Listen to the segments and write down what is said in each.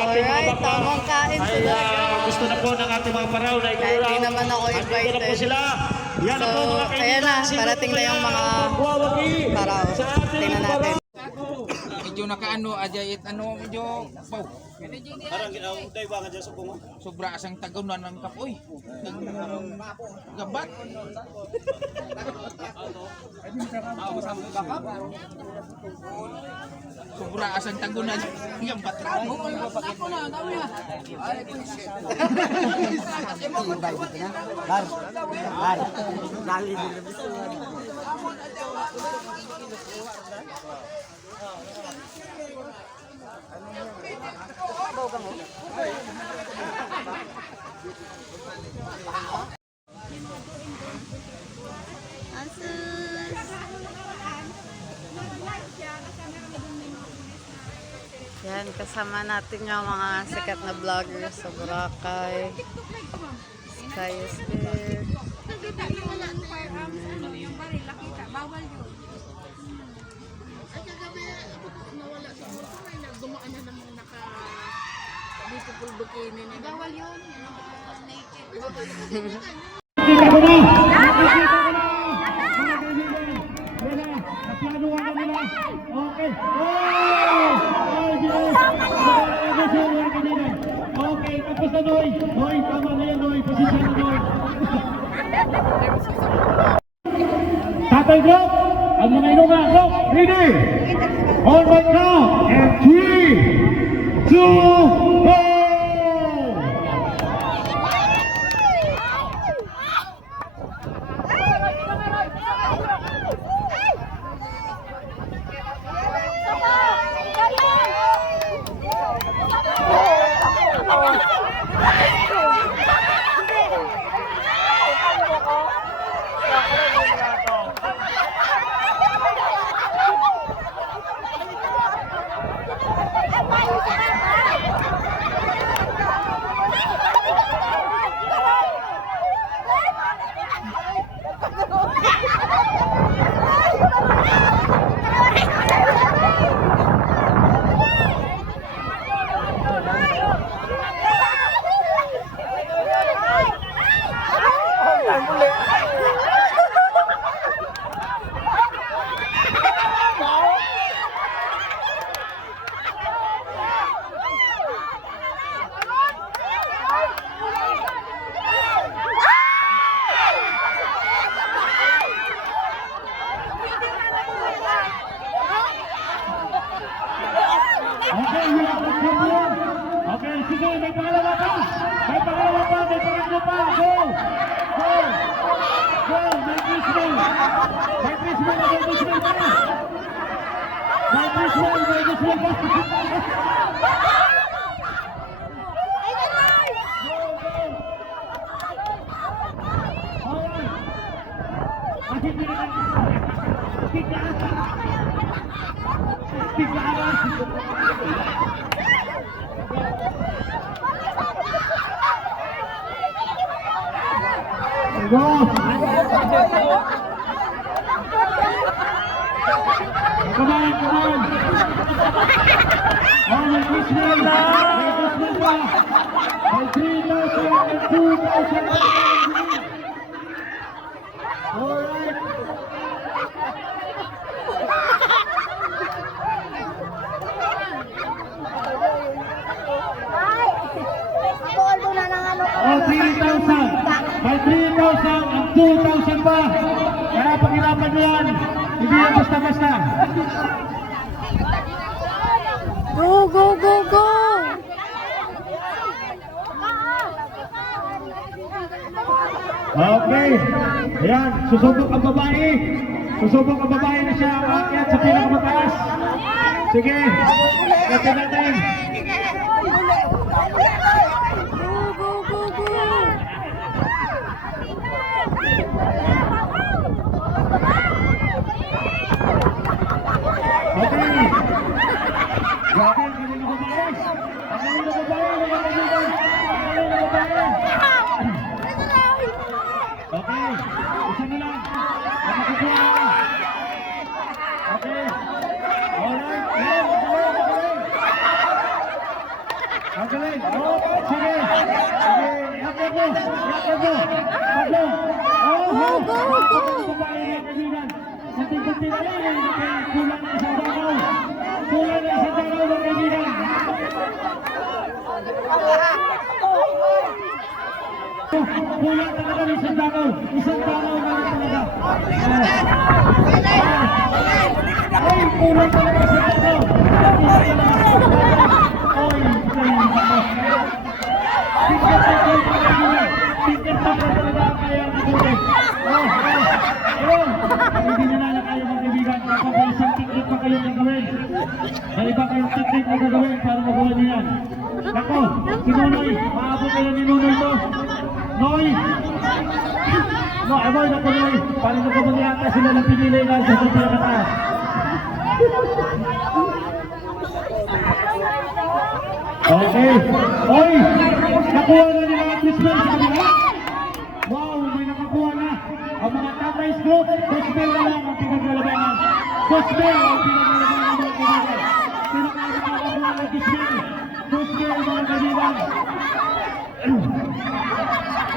ating mga Alright, baka. tamang kain Ay, talaga. gusto na po ng ating mga paraw na Kahit di naman ako Andito na po invited. sila. Yan na po So, mga kaibigan. ayan na, Sino parating po na yung kaya mga magwawagi paraw. sa ating Tingnan natin. paraw? Medyo nakaano ajayit medyo pau. Parang ginaunday ba nga dyan sa bunga? Sobra asang tagawnan ng kapoy. Gabat. Sobra asang tagunan yang batran. Yan, kasama natin yung mga sikat na vloggers sa Boracay. Sky is there. Nakita niyo wala ng firearms, yung baril, nakita, bawal yun. At kagabi, nawala sa motor, ay nagdumaan na naman beautiful bikini na. Bawal yun, naked. Kita ko na! Nakita ko na! Mga kaibigan! Yan na! Naplanuhan na nila! Okay! Oh! Ay, Diyos! Mga kaibigan! Okay, tapos na Noy! Noy, tama na yan Noy! Posisyon na Noy! Tatay Glock! Ang mga inuman! Glock! Ready! On my count! And 3, 2, 1! Okay, we have the champion. Okay, sige, may pangalawa pa. May pangalawa pa, may pangatlo pa. Go! Go! Go! May Christmas! May Christmas! May Christmas pa! May Christmas! May Christmas pa! Go! Come on, come on! Oh, may Christmas! May Christmas pa! May 3,000 and 2,000! Alright! Oh, 3,000! May 3,000 and 2,000 pa! Kaya pag-ilapan mo yan, hindi yan basta-basta! Go, go, go, go! Okay. Ayan, susubok ang babae. Susubok ang babae na siya aakyat sa pinakamataas. Sige. Natin natin. Go, go, go, go! Okay. Grabe, ang galing na babae. Ang galing na babae, mga kaibigan. Ang galing na babae. Okay. Isa na lang. Ang makukuha. Okay. Alright. Ayan, magaling, magaling. Magaling. Okay, sige. Sige, yakap mo. Yakap mo. Pablo. Go, go, go. Kunti-kunti na lang. Kulang na isang dalaw. Kulang na isang dalaw ng kaibigan. Kulang talaga ng isang dalaw. Isang dalaw na lang talaga. Ay, kulang talaga isang dalaw. Ay, hindi na lang kayo mga kaibigan. Kapag may isang tiklik pa kayong gagawin. May iba kayong tiklik na gagawin para magawa niyo yan. Ako, si Nunoy, maabot kayo ni Nunoy to. Noy! No, aboy na ko Noy. Para magkamuli ata sila ng pinili na sa pinakataas. Okay. Oy! Nakuha na nila ang Christmas sa kanila. Wow, may nakakuha na. Ang mga Tatay's Group, gospel na lang ang pinaglalabanan. Gospel ang pinaglalabanan ng mga kaibigan. Sino kaya nakakakuha ng gospel? Gospel ang mga kaibigan.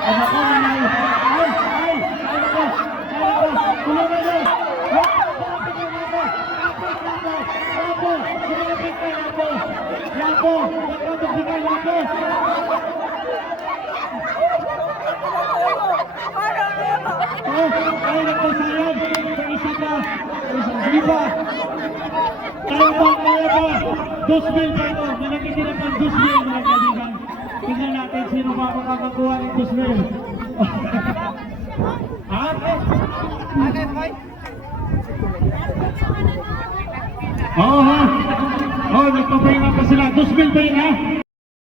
Ang ako na lang. Ay, ako. Tulungan nyo. Yapo, sumapit ka Yapo. Yapo, magkakabigal Yapo. Ay, nagpasayang sa isa pa, sa isang diba. Kaya ba? 2,000 pa ito. May nakikita pang 2,000 mga kaibigan. Tingnan natin sino ba makakakuha ng 2,000. Ha? Oo ha? Oo, nagpapahinga pa sila. 2,000